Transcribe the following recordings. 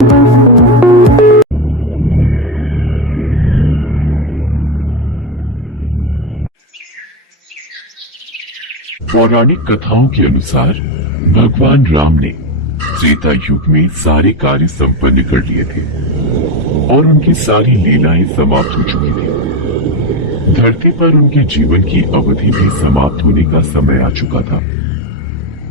पौराणिक कथाओं के अनुसार भगवान राम ने त्रेता युग में सारे कार्य संपन्न कर लिए थे और उनकी सारी लीलाएं समाप्त हो चुकी थी। धरती पर उनके जीवन की अवधि भी समाप्त होने का समय आ चुका था।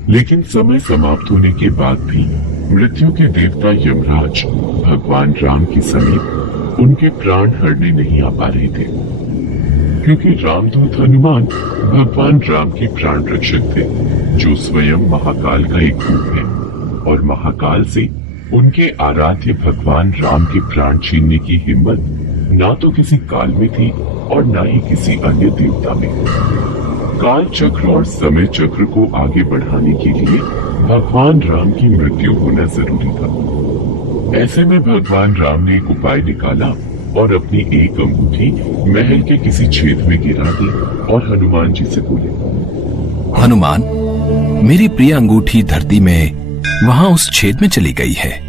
लेकिन समय समाप्त होने के बाद भी मृत्यु के देवता यमराज भगवान राम के समीप उनके प्राण हरने नहीं आ पा रहे थे, क्योंकि रामदूत हनुमान भगवान राम के प्राण रक्षक थे, जो स्वयं महाकाल का एक रूप है, और महाकाल से उनके आराध्य भगवान राम के प्राण छीनने की हिम्मत ना तो किसी काल में थी और ना ही किसी अन्य देवता में। काल चक्र और समय चक्र को आगे बढ़ाने के लिए भगवान राम की मृत्यु होना जरूरी था। ऐसे में भगवान राम ने एक उपाय निकाला और अपनी एक अंगूठी महल के किसी छेद में गिरा दी और हनुमान जी से बोले, हनुमान, मेरी प्रिय अंगूठी धरती में वहां उस छेद में चली गई है।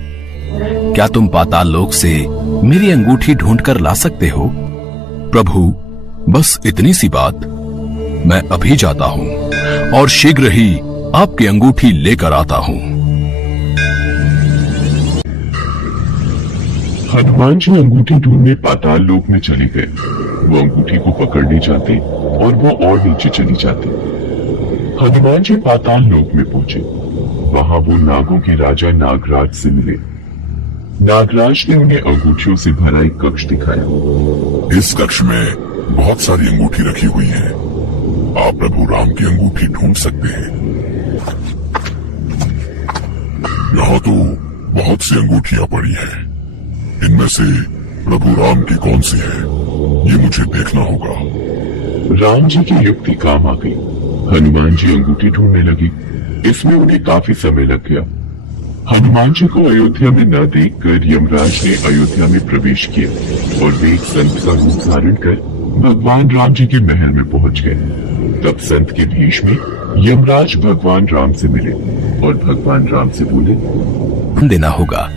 क्या तुम पाताल लोक से मेरी अंगूठी ढूंढ कर ला सकते हो? प्रभु, बस इतनी सी बात। मैं अभी जाता हूँ और शीघ्र ही आपकी अंगूठी लेकर आता हूँ। हनुमान जी अंगूठी ढूंढने पाताल लोक में चले गए। वो अंगूठी को पकड़ने जाते और वो और नीचे चली जाती। हनुमान जी पाताल लोक में पहुंचे। वहां वो नागों के राजा नागराज से मिले। नागराज ने उन्हें अंगूठियों से भरा एक कक्ष दिखाया। इस कक्ष में बहुत सारी अंगूठी रखी हुई है। आप प्रभु राम की अंगूठी ढूंढ सकते हैं। यहाँ तो बहुत सी अंगूठियां पड़ी हैं। इनमें से प्रभु राम की कौन सी है, ये मुझे देखना होगा। राम जी की युक्ति काम आ गई। हनुमान जी अंगूठी ढूंढने लगे। इसमें उन्हें काफी समय लग गया। हनुमान जी को अयोध्या में न देखकर यमराज ने अयोध्या में प्रवेश किया और वे एक संत का रूप धारण कर भगवान राम जी के महल में पहुंच गए। तब संत के भेष में यमराज भगवान राम से मिले और भगवान राम से बोले, देना होगा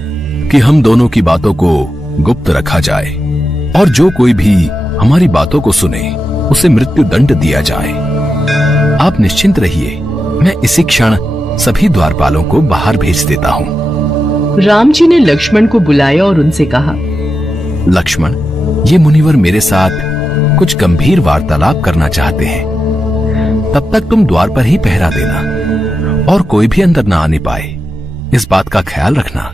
कि हम दोनों की बातों को गुप्त रखा जाए और जो कोई भी हमारी बातों को सुने उसे मृत्यु दंड दिया जाए। आप निश्चिंत रहिए, मैं इसी क्षण सभी द्वारपालों को बाहर भेज देता हूँ। राम जी ने लक्ष्मण को बुलाया और उनसे कहा, लक्ष्मण, ये मुनिवर मेरे साथ कुछ गंभीर वार्तालाप करना चाहते हैं। तब तक तुम द्वार पर ही पहरा देना और कोई भी अंदर न आने पाए, इस बात का ख्याल रखना,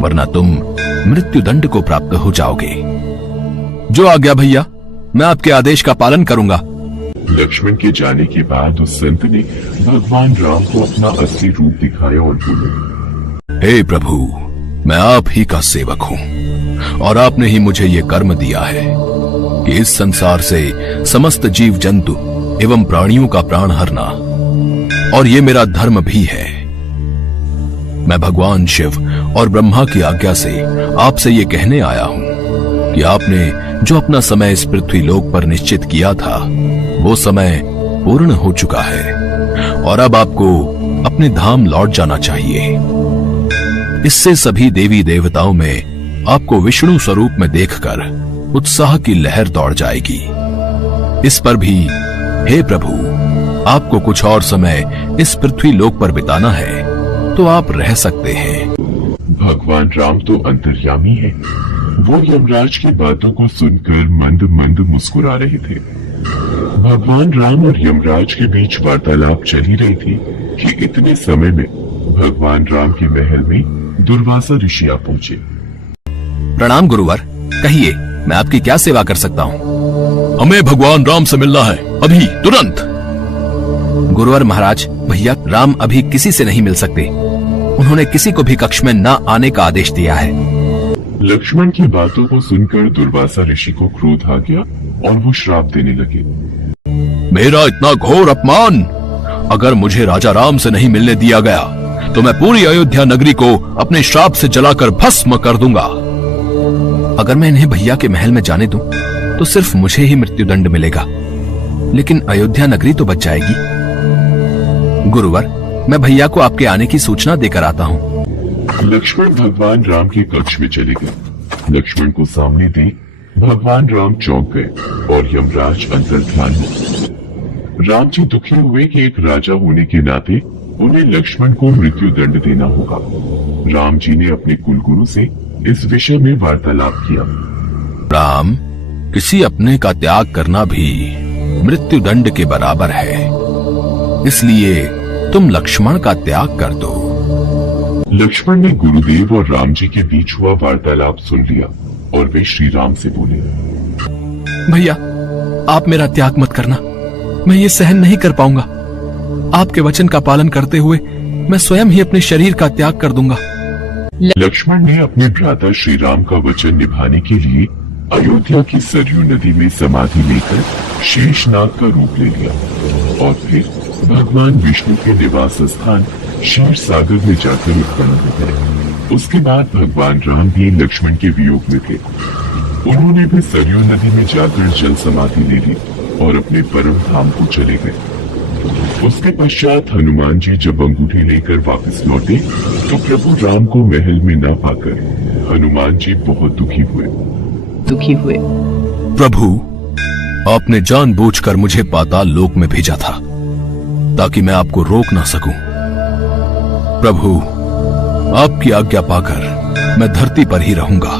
वरना तुम मृत्यु दंड को प्राप्त हो जाओगे। जो आज्ञा भैया, मैं आपके आदेश का पालन करूंगा। लक्ष्मण के जाने के बाद उस संत ने भगवान राम को अपना असली रूप दिखाया और बोले, हे प्रभु, मैं आप ही का सेवक हूँ और आपने ही मुझे ये कर्म दिया है कि इस संसार से समस्त जीव जंतु एवं प्राणियों का प्राण हरना, और ये मेरा धर्म भी है। मैं भगवान शिव और ब्रह्मा की आज्ञा से आपसे ये कहने आया हूँ कि आपने जो अपना समय इस पृथ्वी लोक पर निश्चित किया था, वो समय पूर्ण हो चुका है और अब आपको अपने धाम लौट जाना चाहिए। इससे सभी देवी देवताओं में आपको विष्णु स्वरूप में देखकर उत्साह की लहर दौड़ जाएगी। इस पर भी हे प्रभु, आपको कुछ और समय इस पृथ्वी लोक पर बिताना है तो आप रह सकते हैं। भगवान राम तो अंतर्यामी है। वो यमराज की बातों को सुनकर मंद मंद मुस्कुरा रहे थे। भगवान राम और यमराज के बीच वार्तालाप चल ही रही थी कि इतने समय में भगवान राम के महल में दुर्वासा ऋषि आ पहुंचे। प्रणाम गुरुवर, कहिए मैं आपकी क्या सेवा कर सकता हूँ? हमें भगवान राम से मिलना है, अभी तुरंत। गुरुवर महाराज, भैया राम अभी किसी से नहीं मिल सकते। उन्होंने किसी को भी कक्ष में न आने का आदेश दिया है। लक्ष्मण की बातों को सुनकर दुर्वासा ऋषि को क्रोध आ गया और वो श्राप देने लगे। मेरा इतना घोर अपमान! अगर मुझे राजा राम से नहीं मिलने दिया गया तो मैं पूरी अयोध्या नगरी को अपने श्राप से जलाकर भस्म कर दूंगा। अगर मैं इन्हें भैया के महल में जाने दूं, तो सिर्फ मुझे ही मृत्यु दंड मिलेगा, लेकिन अयोध्या नगरी तो बच जाएगी। गुरुवर, मैं भैया को आपके आने की सूचना देकर आता हूँ। लक्ष्मण भगवान राम के कक्ष में चले गए। लक्ष्मण को सामने देख भगवान राम चौंक गए और यमराज अंतर्ध्यान हो गए। राम जी दुखी हुए कि एक राजा होने के नाते उन्हें लक्ष्मण को मृत्यु दंड देना होगा। राम जी ने अपने कुलगुरु से इस विषय में वार्तालाप किया। राम, किसी अपने का त्याग करना भी मृत्यु दंड के बराबर है, इसलिए तुम लक्ष्मण का त्याग कर दो। लक्ष्मण ने गुरुदेव और राम जी के बीच हुआ वार्तालाप सुन लिया और वे श्री राम से बोले, भैया, आप मेरा त्याग मत करना, मैं ये सहन नहीं कर पाऊंगा। आपके वचन का पालन करते हुए मैं स्वयं ही अपने शरीर का त्याग कर दूंगा। लक्ष्मण ने अपने भ्राता श्री राम का वचन निभाने के लिए अयोध्या की सरयू नदी में समाधि लेकर शेषनाग का रूप ले लिया और फिर भगवान विष्णु के निवास स्थान क्षीर सागर में जाकर उत्पन्न हो गए। उसके बाद भगवान राम भी लक्ष्मण के वियोग में थे। उन्होंने भी सरयू नदी में जाकर जल समाधि ले ली और अपने परम धाम को चले गए। उसके पश्चात हनुमान जी जब अंगूठी लेकर वापस लौटे तो प्रभु राम को महल में न पाकर हनुमान जी बहुत दुखी हुए। प्रभु, आपने जानबूझकर मुझे पाताल लोक में भेजा था ताकि मैं आपको रोक ना सकूं। प्रभु, आपकी आज्ञा पाकर मैं धरती पर ही रहूंगा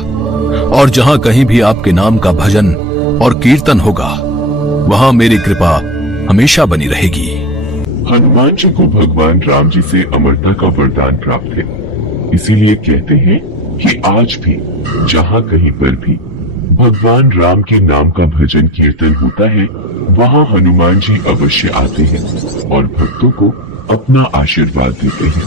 और जहां कहीं भी आपके नाम का भजन और कीर्तन होगा वहां मेरी कृपा हमेशा बनी रहेगी। हनुमान जी को भगवान राम जी से अमरता का वरदान प्राप्त है। इसीलिए कहते हैं कि आज भी जहां कहीं पर भी भगवान राम के नाम का भजन कीर्तन होता है वहां हनुमान जी अवश्य आते हैं और भक्तों को अपना आशीर्वाद देते हैं।